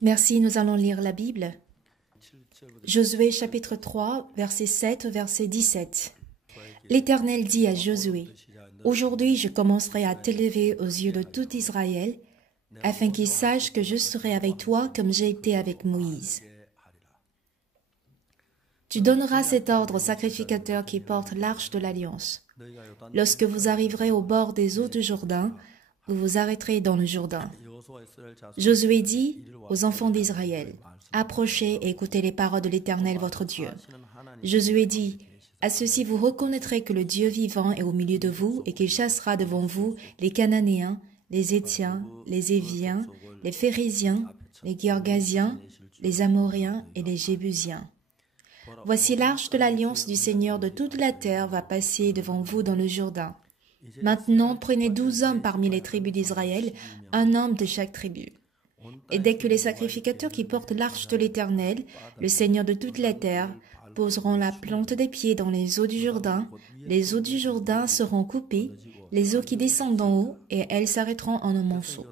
Merci, nous allons lire la Bible. Josué chapitre 3, verset 7 au verset 17. L'Éternel dit à Josué, « Aujourd'hui je commencerai à t'élever aux yeux de tout Israël, afin qu'ils sachent que je serai avec toi comme j'ai été avec Moïse. Tu donneras cet ordre aux sacrificateurs qui portent l'arche de l'Alliance. Lorsque vous arriverez au bord des eaux du Jourdain, vous vous arrêterez dans le Jourdain. » Josué dit aux enfants d'Israël, « Approchez et écoutez les paroles de l'Éternel votre Dieu. » Josué dit, « À ceci vous reconnaîtrez que le Dieu vivant est au milieu de vous et qu'il chassera devant vous les Cananéens, les Héthiens, les Éviens, les Phéréziens, les Girgasiens, les Amoréens et les Jébusiens. Voici l'arche de l'alliance du Seigneur de toute la terre va passer devant vous dans le Jourdain. Maintenant, prenez 12 hommes parmi les tribus d'Israël, un homme de chaque tribu. Et dès que les sacrificateurs qui portent l'arche de l'Éternel, le Seigneur de toute la terre, poseront la plante des pieds dans les eaux du Jourdain, les eaux du Jourdain seront coupées, les eaux qui descendent d'en haut, et elles s'arrêteront en un monceau.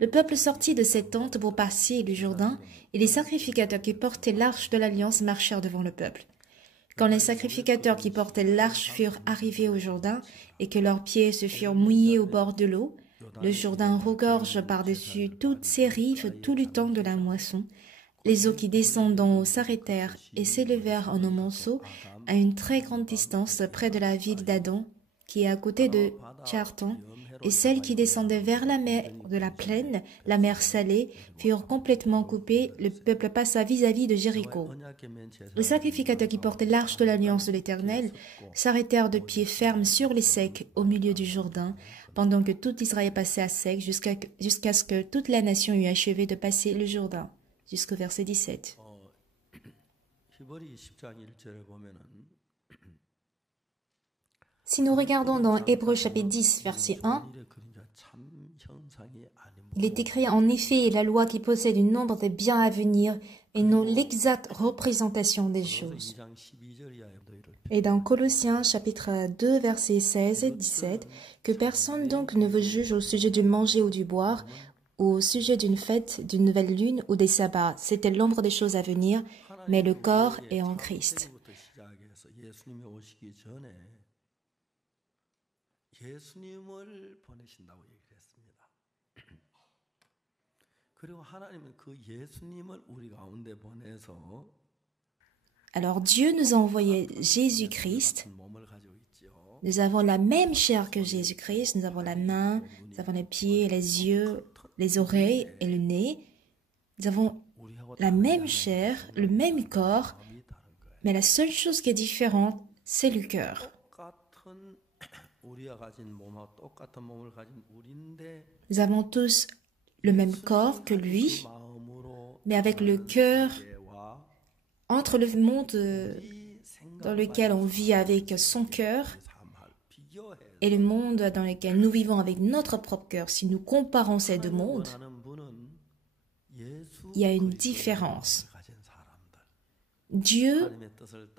Le peuple sortit de ses tentes pour passer le Jourdain, et les sacrificateurs qui portaient l'arche de l'Alliance marchèrent devant le peuple. Quand les sacrificateurs qui portaient l'arche furent arrivés au Jourdain, et que leurs pieds se furent mouillés au bord de l'eau, le Jourdain regorge par-dessus toutes ses rives tout le temps de la moisson. Les eaux qui descendent d'en haut s'arrêtèrent et s'élevèrent en un monceau à une très grande distance près de la ville d'Adon, qui est à côté de Tchartan, et celles qui descendaient vers la mer de la plaine, la mer Salée, furent complètement coupées. Le peuple passa vis-à-vis de Jéricho. Les sacrificateurs qui portaient l'arche de l'alliance de l'Éternel s'arrêtèrent de pied ferme sur les secs au milieu du Jourdain, pendant que tout Israël passait à sec jusqu'à ce que toute la nation eût achevé de passer le Jourdain. Jusqu'au verset 17. Si nous regardons dans Hébreux chapitre 10, verset 1, il est écrit en effet la loi qui possède une nombre de biens à venir et non l'exacte représentation des choses. Et dans Colossiens chapitre 2, versets 16 et 17, que personne donc ne vous juge au sujet du manger ou du boire, ou au sujet d'une fête, d'une nouvelle lune ou des sabbats. C'était l'ombre des choses à venir, mais le corps est en Christ. Alors Dieu nous a envoyé Jésus-Christ. Nous avons la même chair que Jésus-Christ. Nous avons la main, nous avons les pieds, les yeux, les oreilles et le nez. Nous avons la même chair, le même corps, mais la seule chose qui est différente, c'est le cœur. Nous avons tous le même corps que lui, mais avec le cœur entre le monde dans lequel on vit avec son cœur et le monde dans lequel nous vivons avec notre propre cœur. Si nous comparons ces deux mondes, il y a une différence. Dieu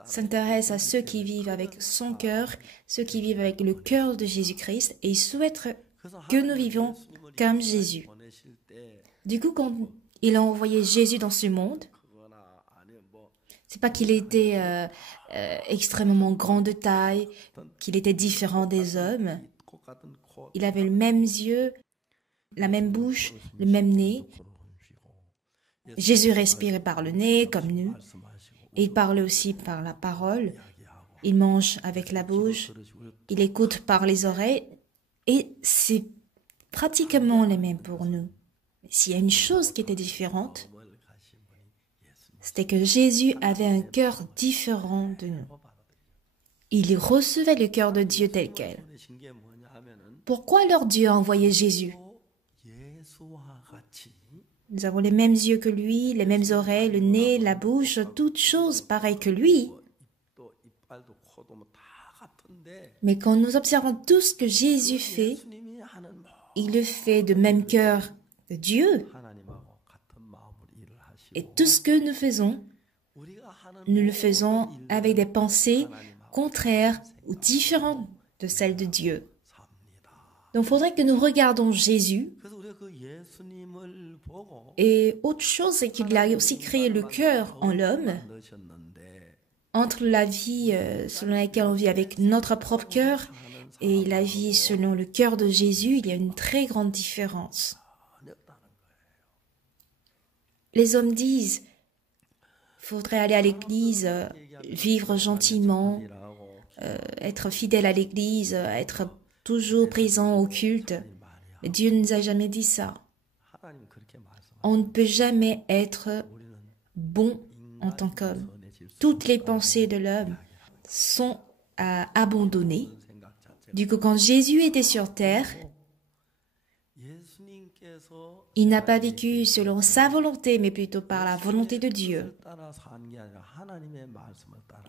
s'intéresse à ceux qui vivent avec son cœur, ceux qui vivent avec le cœur de Jésus-Christ, et il souhaite que nous vivions comme Jésus. Du coup, quand il a envoyé Jésus dans ce monde, c'est pas qu'il était extrêmement grand de taille, qu'il était différent des hommes. Il avait les mêmes yeux, la même bouche, le même nez. Jésus respirait par le nez, comme nous. Et il parlait aussi par la parole. Il mange avec la bouche. Il écoute par les oreilles. Et c'est pratiquement les mêmes pour nous. S'il y a une chose qui était différente, c'était que Jésus avait un cœur différent de nous. Il recevait le cœur de Dieu tel quel. Pourquoi alors Dieu a envoyé Jésus? Nous avons les mêmes yeux que lui, les mêmes oreilles, le nez, la bouche, toutes choses pareilles que lui. Mais quand nous observons tout ce que Jésus fait, il le fait de même cœur de Dieu. Et tout ce que nous faisons, nous le faisons avec des pensées contraires ou différentes de celles de Dieu. Donc, il faudrait que nous regardions Jésus. Et autre chose, c'est qu'il a aussi créé le cœur en l'homme. Entre la vie selon laquelle on vit avec notre propre cœur et la vie selon le cœur de Jésus, il y a une très grande différence. Les hommes disent, il faudrait aller à l'église, vivre gentiment, être fidèle à l'église, être toujours présent au culte. Mais Dieu ne nous a jamais dit ça. On ne peut jamais être bon en tant qu'homme. Toutes les pensées de l'homme sont abandonnées. Du coup, quand Jésus était sur terre, il n'a pas vécu selon sa volonté, mais plutôt par la volonté de Dieu.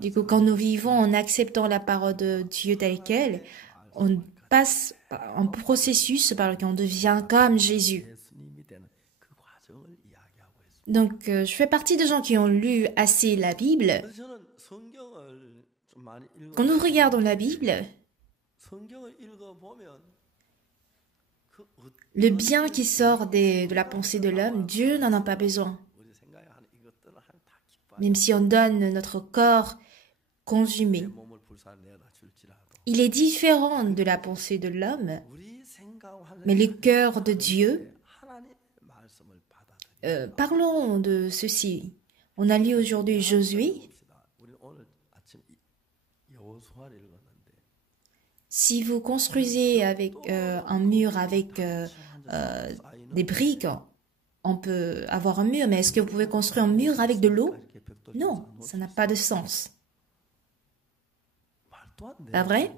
Du coup, quand nous vivons en acceptant la parole de Dieu telle qu'elle, on passe un processus par lequel on devient comme Jésus. Donc, je fais partie des gens qui ont lu assez la Bible. Quand nous regardons la Bible, le bien qui sort de la pensée de l'homme, Dieu n'en a pas besoin. Même si on donne notre corps consumé. Il est différent de la pensée de l'homme, mais le cœur de Dieu, parlons de ceci. On a lu aujourd'hui Josué. Si vous construisez avec un mur avec des briques, on peut avoir un mur, mais est-ce que vous pouvez construire un mur avec de l'eau? Non, ça n'a pas de sens. Pas vrai?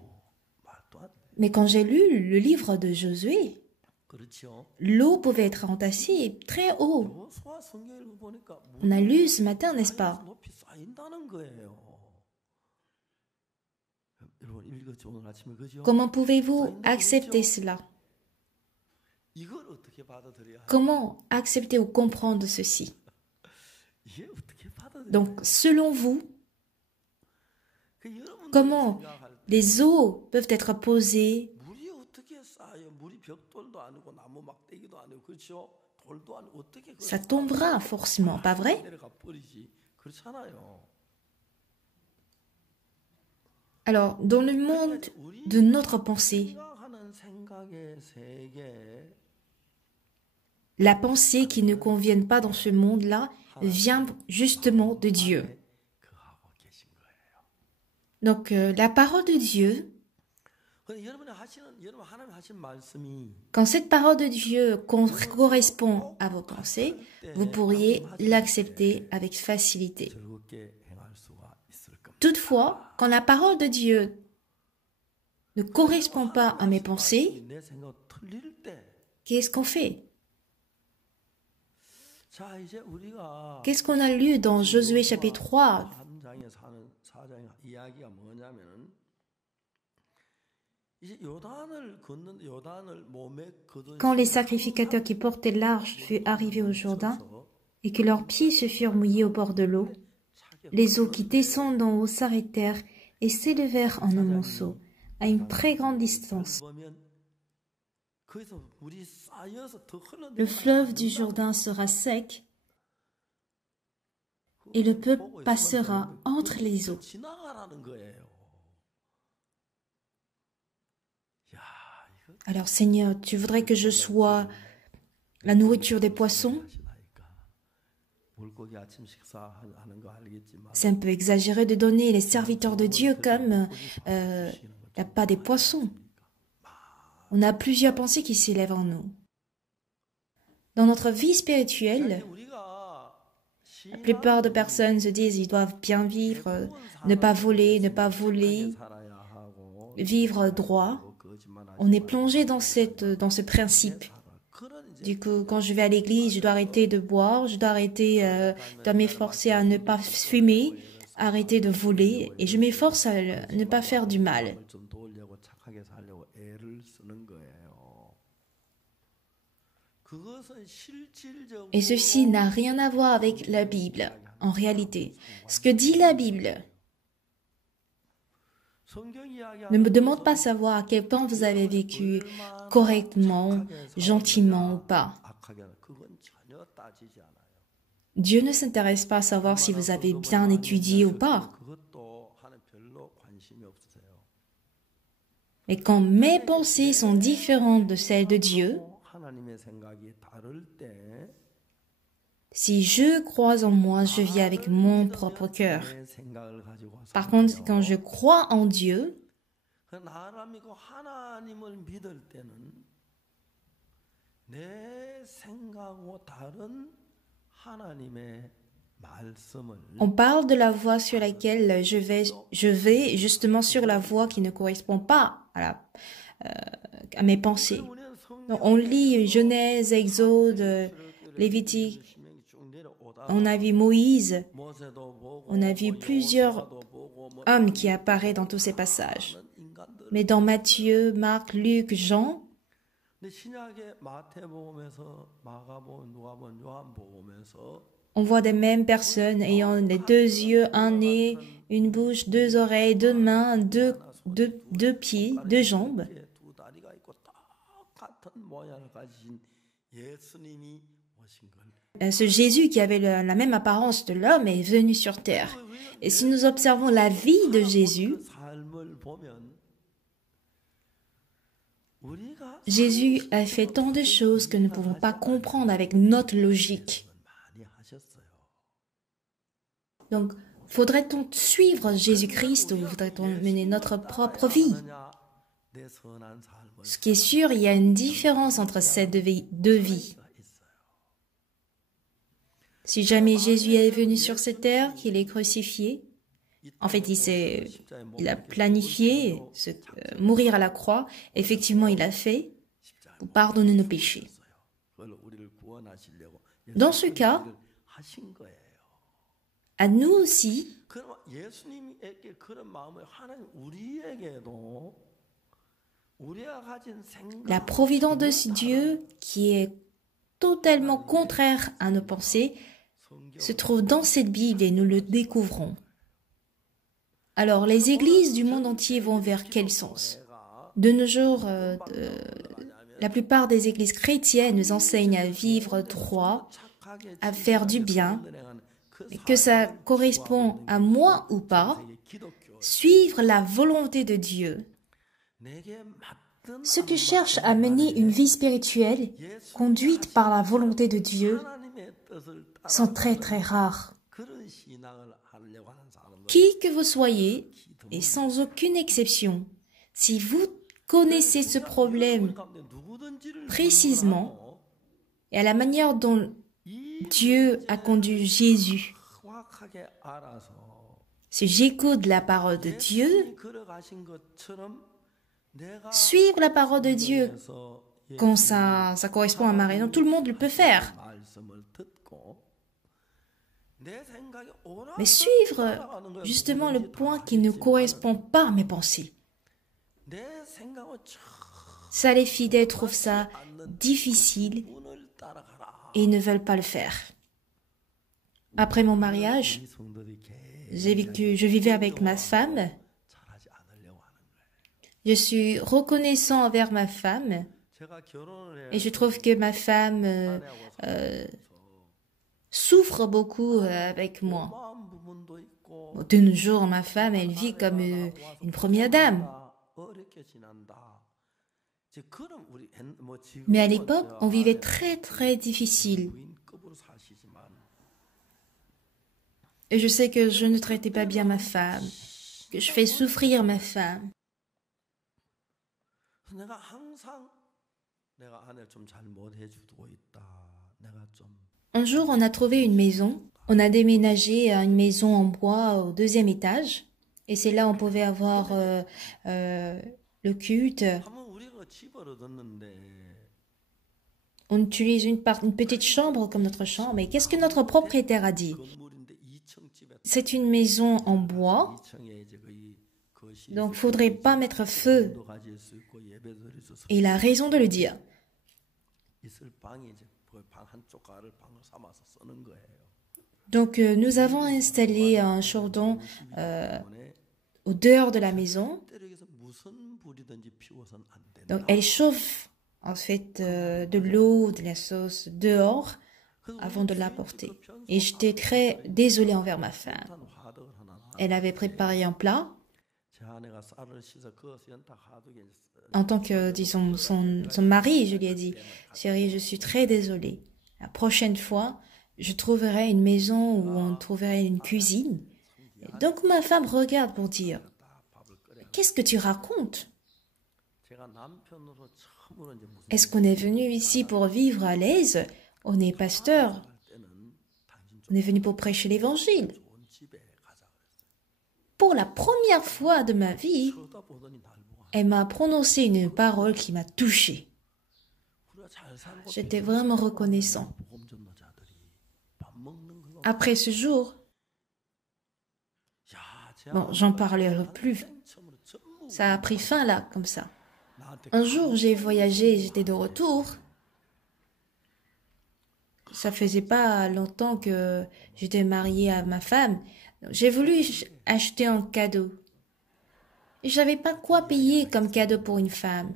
Mais quand j'ai lu le livre de Josué, l'eau pouvait être entassée très haut. On a lu ce matin, n'est-ce pas? Comment pouvez-vous accepter cela? Comment accepter ou comprendre ceci? Donc, selon vous, comment les eaux peuvent être posées? Ça tombera forcément, pas vrai? Alors, dans le monde de notre pensée, la pensée qui ne convient pas dans ce monde-là vient justement de Dieu. Donc, la parole de Dieu, quand cette parole de Dieu correspond à vos pensées, vous pourriez l'accepter avec facilité. Toutefois, quand la parole de Dieu ne correspond pas à mes pensées, qu'est-ce qu'on fait? Qu'est-ce qu'on a lu dans Josué chapitre 3? Quand les sacrificateurs qui portaient l'arche furent arrivés au Jourdain et que leurs pieds se furent mouillés au bord de l'eau, les eaux qui descendent d'en haut s'arrêtèrent et s'élevèrent en un monceau, à une très grande distance. Le fleuve du Jourdain sera sec et le peuple passera entre les eaux. Alors Seigneur, tu voudrais que je sois la nourriture des poissons? C'est un peu exagéré de donner les serviteurs de Dieu comme pas des poissons. On a plusieurs pensées qui s'élèvent en nous. Dans notre vie spirituelle, la plupart des personnes se disent qu'ils doivent bien vivre, ne pas voler, vivre droit. On est plongé dans ce principe. Du coup, quand je vais à l'église, je dois arrêter de boire, je dois m'efforcer à ne pas fumer, arrêter de voler, et je m'efforce à ne pas faire du mal. Et ceci n'a rien à voir avec la Bible, en réalité. Ce que dit la Bible, Ne me demande pas savoir à quel point vous avez vécu correctement, gentiment ou pas. Dieu ne s'intéresse pas à savoir si vous avez bien étudié ou pas. Mais quand mes pensées sont différentes de celles de Dieu, si je crois en moi, je vis avec mon propre cœur. Par contre, quand je crois en Dieu, on parle de la voie sur laquelle je vais justement sur la voie qui ne correspond pas à mes pensées. Donc, on lit Genèse, Exode, Lévitique, on a vu Moïse, on a vu plusieurs hommes qui apparaissent dans tous ces passages. Mais dans Matthieu, Marc, Luc, Jean, on voit des mêmes personnes ayant les 2 yeux, un nez, une bouche, 2 oreilles, 2 mains, 2 pieds, 2 jambes. Ce Jésus qui avait la même apparence de l'homme est venu sur terre. Et si nous observons la vie de Jésus, Jésus a fait tant de choses que nous ne pouvons pas comprendre avec notre logique. Donc, faudrait-on suivre Jésus-Christ ou faudrait-on mener notre propre vie? Ce qui est sûr, il y a une différence entre ces deux vies. Si jamais Jésus est venu sur cette terre, qu'il est crucifié, en fait, il a planifié mourir à la croix. Effectivement, il l'a fait pour pardonner nos péchés. Dans ce cas, à nous aussi, la providence de Dieu, qui est totalement contraire à nos pensées, se trouve dans cette Bible et nous le découvrons. Alors, les églises du monde entier vont vers quel sens? De nos jours, la plupart des églises chrétiennes nous enseignent à vivre droit, à faire du bien, que ça correspond à moi ou pas, suivre la volonté de Dieu. Ceux qui cherchent à mener une vie spirituelle, conduite par la volonté de Dieu, sont très très rares. Qui que vous soyez, et sans aucune exception, si vous connaissez ce problème précisément, et à la manière dont Dieu a conduit Jésus, si j'écoute la parole de Dieu, suivre la parole de Dieu, quand ça correspond à ma raison, tout le monde le peut faire. Mais suivre justement le point qui ne correspond pas à mes pensées. Ça, les fidèles trouvent ça difficile et ils ne veulent pas le faire. Après mon mariage, je vivais avec ma femme. Je suis reconnaissant envers ma femme et je trouve que ma femme souffre beaucoup avec moi. De nos jours, ma femme, elle vit comme une première dame. Mais à l'époque, on vivait très très difficile. Et je sais que je ne traitais pas bien ma femme, que je fais souffrir ma femme. Un jour, on a trouvé une maison. On a déménagé à une maison en bois au 2e étage. Et c'est là où on pouvait avoir le culte. On utilise une petite chambre comme notre chambre. Mais qu'est-ce que notre propriétaire a dit? C'est une maison en bois. Donc, il ne faudrait pas mettre feu. Et il a raison de le dire. Donc, nous avons installé un chaudron au dehors de la maison. Donc, elle chauffe en fait de l'eau, de la sauce dehors avant de l'apporter. Et j'étais très désolée envers ma femme. Elle avait préparé un plat. En tant que, disons, son mari, je lui ai dit, chérie, je suis très désolée. La prochaine fois, je trouverai une maison où on trouverait une cuisine. Donc ma femme regarde pour dire, qu'est-ce que tu racontes? Est-ce qu'on est venu ici pour vivre à l'aise? On est pasteur. On est venu pour prêcher l'évangile. Pour la première fois de ma vie, elle m'a prononcé une parole qui m'a touchée. J'étais vraiment reconnaissant. Après ce jour, bon, j'en parlerai plus. Ça a pris fin là, comme ça. Un jour, j'ai voyagé, j'étais de retour. Ça faisait pas longtemps que j'étais mariée à ma femme. J'ai voulu acheter un cadeau. Et je n'avais pas quoi payer comme cadeau pour une femme.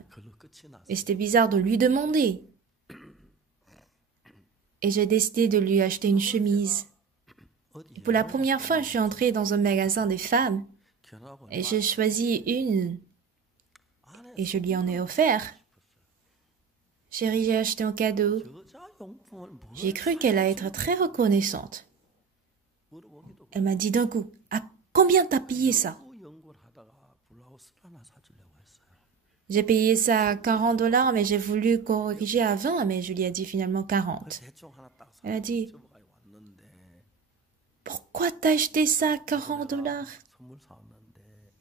Et c'était bizarre de lui demander. Et j'ai décidé de lui acheter une chemise. Et pour la première fois, je suis entrée dans un magasin de femmes. Et j'ai choisi une. Et je lui en ai offert. Chérie, j'ai acheté un cadeau. J'ai cru qu'elle allait être très reconnaissante. Elle m'a dit d'un coup, à combien t'as payé ça? J'ai payé ça à $40, mais j'ai voulu corriger à 20, mais je lui ai dit finalement 40. Elle a dit, pourquoi t'as acheté ça à $40?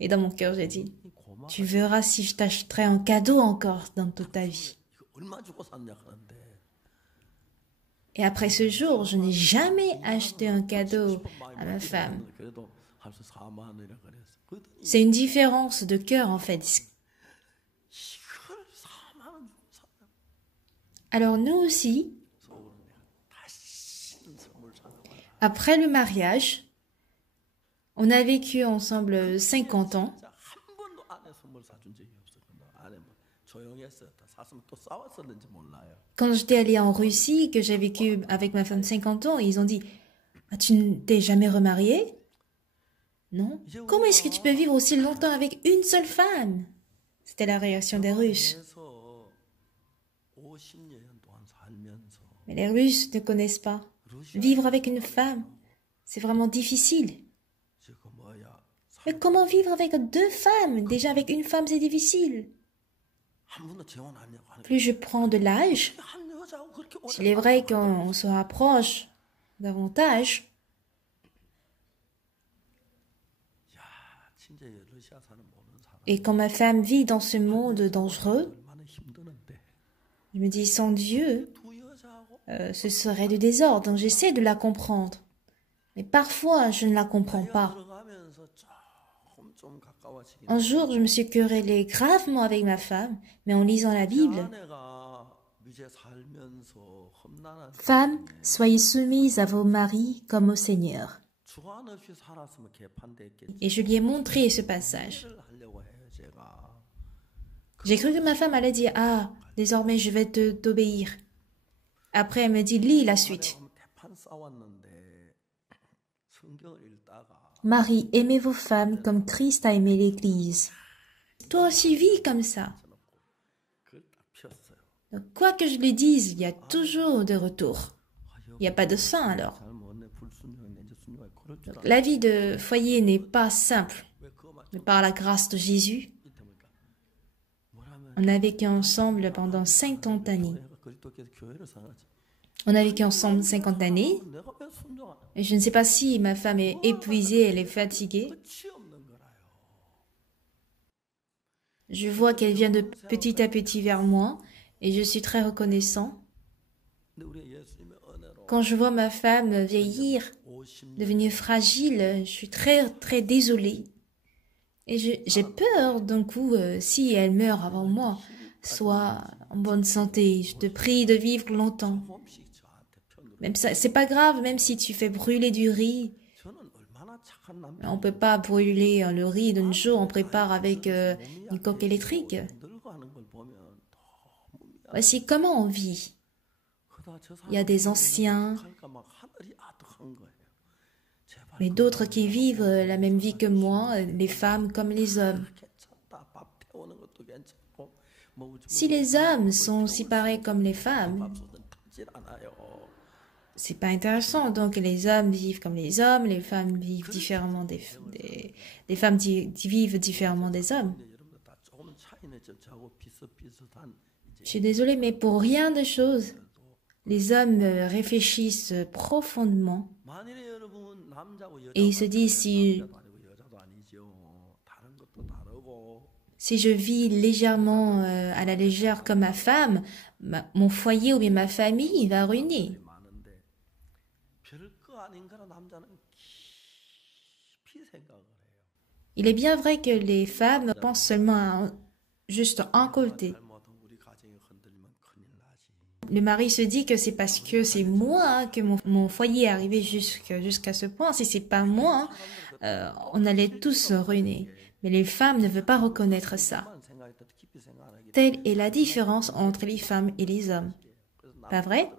Et dans mon cœur, j'ai dit, tu verras si je t'achèterai un cadeau encore dans toute ta vie. Et après ce jour, je n'ai jamais acheté un cadeau à ma femme. C'est une différence de cœur, en fait. Alors nous aussi, après le mariage, on a vécu ensemble 50 ans. Quand j'étais allée en Russie, que j'ai vécu avec ma femme 50 ans, ils ont dit « Tu ne t'es jamais remariée ?» Non. « Comment est-ce que tu peux vivre aussi longtemps avec une seule femme ?» C'était la réaction des Russes. Mais les Russes ne connaissent pas. Vivre avec une femme, c'est vraiment difficile. Mais comment vivre avec deux femmes? Déjà avec une femme, c'est difficile. Plus je prends de l'âge, s'il est vrai qu'on se rapproche davantage, et quand ma femme vit dans ce monde dangereux, je me dis, sans Dieu, ce serait du désordre. Donc j'essaie de la comprendre. Mais parfois, je ne la comprends pas. Un jour, je me suis querellée gravement avec ma femme, mais en lisant la Bible. Femmes, soyez soumises à vos maris comme au Seigneur. Et je lui ai montré ce passage. J'ai cru que ma femme allait dire, ah, désormais je vais t'obéir. Après, elle me dit, lis la suite. Marie, aimez vos femmes comme Christ a aimé l'Église. Toi aussi, vis comme ça. Donc, quoi que je lui dise, il y a toujours de retour. Il n'y a pas de fin alors. Donc, la vie de foyer n'est pas simple. Mais par la grâce de Jésus, on a vécu ensemble pendant 50 années. On a vécu ensemble 50 années. Et je ne sais pas si ma femme est épuisée, elle est fatiguée. Je vois qu'elle vient de petit à petit vers moi et je suis très reconnaissant. Quand je vois ma femme vieillir, devenir fragile, je suis très, très désolée. Et j'ai peur d'un coup, si elle meurt avant moi, soit en bonne santé. Je te prie de vivre longtemps. Même ça, c'est pas grave, même si tu fais brûler du riz. On ne peut pas brûler le riz d'un jour, on prépare avec une coque électrique. Voici comment on vit. Il y a des anciens, mais d'autres qui vivent la même vie que moi, les femmes comme les hommes. Si les hommes sont aussi pareils comme les femmes, c'est pas intéressant. Donc les hommes vivent comme les hommes, les femmes vivent différemment des femmes vivent différemment des hommes. Je suis désolée, mais pour rien de chose, les hommes réfléchissent profondément et ils se disent si je vis légèrement à la légère comme ma femme, mon foyer ou bien ma famille va ruiner. Il est bien vrai que les femmes pensent seulement à juste un côté. Le mari se dit que c'est parce que c'est moi que mon foyer est arrivé jusqu'à ce point. Si c'est pas moi, on allait tous ruiner. Mais les femmes ne veulent pas reconnaître ça. Telle est la différence entre les femmes et les hommes. Pas vrai?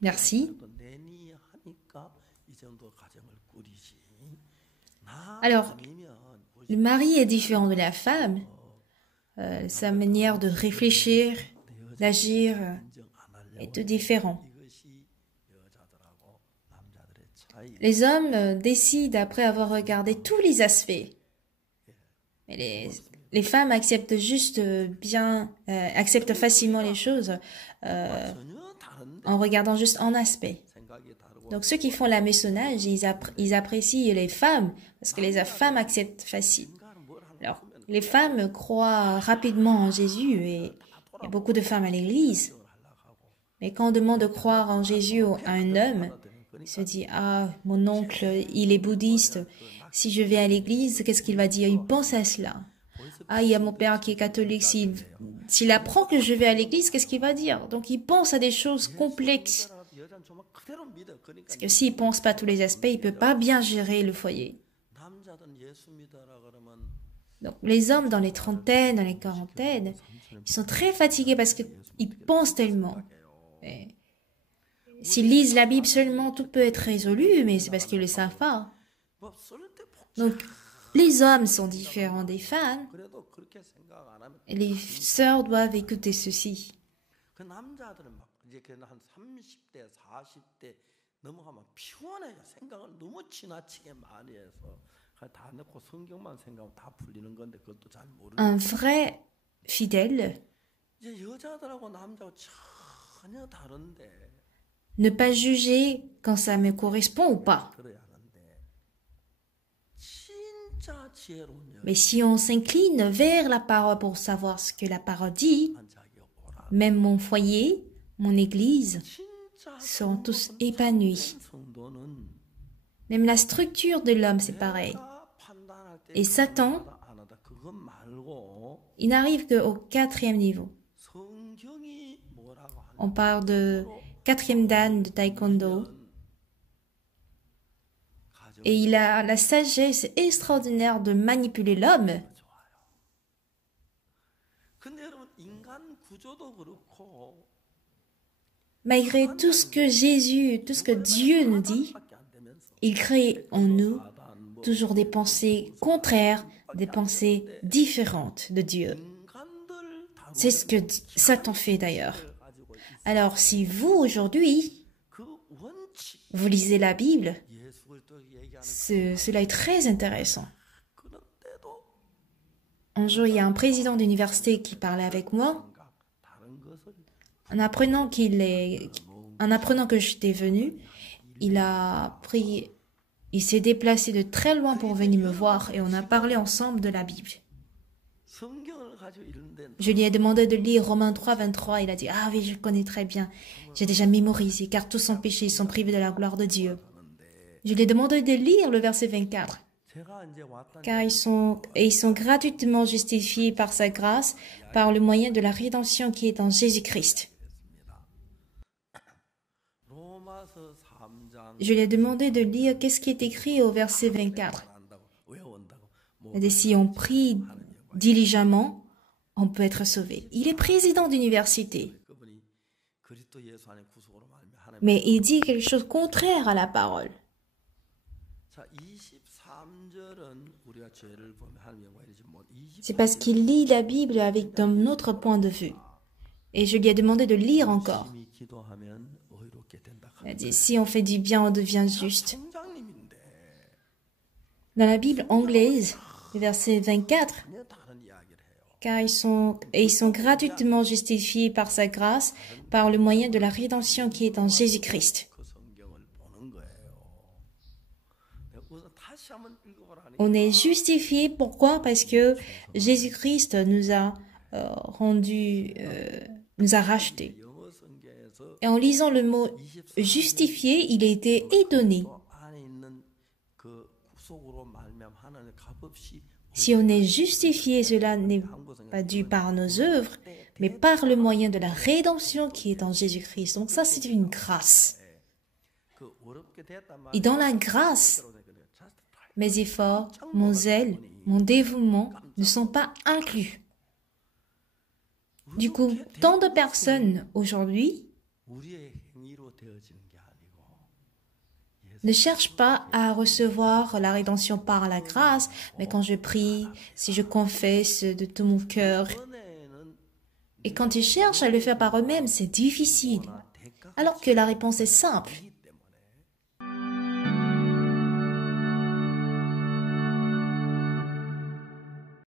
Merci. Alors, le mari est différent de la femme. Sa manière de réfléchir, d'agir est différente. Les hommes décident après avoir regardé tous les aspects. Mais les femmes acceptent acceptent facilement les choses en regardant juste un aspect. Donc ceux qui font l'hameçonnage, ils apprécient les femmes parce que les femmes acceptent facile. Alors, les femmes croient rapidement en Jésus et il y a beaucoup de femmes à l'église. Mais quand on demande de croire en Jésus à un homme, il se dit, ah, mon oncle, il est bouddhiste. Si je vais à l'église, qu'est-ce qu'il va dire? Il pense à cela. Ah, il y a mon père qui est catholique. S'il apprend que je vais à l'église, qu'est-ce qu'il va dire? Donc, il pense à des choses complexes. Parce que s'il ne pense pas à tous les aspects, il ne peut pas bien gérer le foyer. Donc, les hommes dans les trentaines, dans les quarantaines, ils sont très fatigués parce qu'ils pensent tellement. S'ils lisent la Bible seulement, tout peut être résolu, mais c'est parce qu'ils ne le savent pas. Donc, les hommes sont différents des femmes, et les sœurs doivent écouter ceci. Un vrai fidèle ne pas juger quand ça me correspond ou pas. Mais si on s'incline vers la parole pour savoir ce que la parole dit, même mon foyer, mon église, seront tous épanouis. Même la structure de l'homme, c'est pareil. Et Satan, il n'arrive qu'au 4e niveau. On parle de 4e dan de taekwondo. Et il a la sagesse extraordinaire de manipuler l'homme. Malgré tout ce que Jésus, tout ce que Dieu nous dit, il crée en nous toujours des pensées contraires, des pensées différentes de Dieu. C'est ce que Satan fait d'ailleurs. Alors si vous, aujourd'hui, vous lisez la Bible, cela est très intéressant. Un jour, il y a un président d'université qui parlait avec moi. En apprenant que j'étais venue, il s'est déplacé de très loin pour venir me voir et on a parlé ensemble de la Bible. Je lui ai demandé de lire Romains 3, 23. Il a dit, ah oui, je connais très bien. J'ai déjà mémorisé, car tous sont péchés, ils sont privés de la gloire de Dieu. Je lui ai demandé de lire le verset 24. Car ils sont gratuitement justifiés par sa grâce, par le moyen de la rédemption qui est en Jésus-Christ. Je lui ai demandé de lire qu'est-ce qui est écrit au verset 24. Il a dit, si on prie diligemment, on peut être sauvé. Il est président d'université. Mais il dit quelque chose de contraire à la parole. C'est parce qu'il lit la Bible avec un autre point de vue. Et je lui ai demandé de lire encore. Il a dit, si on fait du bien, on devient juste. Dans la Bible anglaise, le verset 24, car ils sont gratuitement justifiés par sa grâce, par le moyen de la rédemption qui est en Jésus-Christ. On est justifié, pourquoi? Parce que Jésus-Christ nous a nous a rachetés. Et en lisant le mot justifié, il a été étonné. Si on est justifié, cela n'est pas dû par nos œuvres, mais par le moyen de la rédemption qui est en Jésus-Christ. Donc ça, c'est une grâce. Et dans la grâce, mes efforts, mon zèle, mon dévouement ne sont pas inclus. Du coup, tant de personnes aujourd'hui ne cherchent pas à recevoir la rédemption par la grâce, mais quand je prie, si je confesse de tout mon cœur, et quand ils cherchent à le faire par eux-mêmes, c'est difficile, alors que la réponse est simple.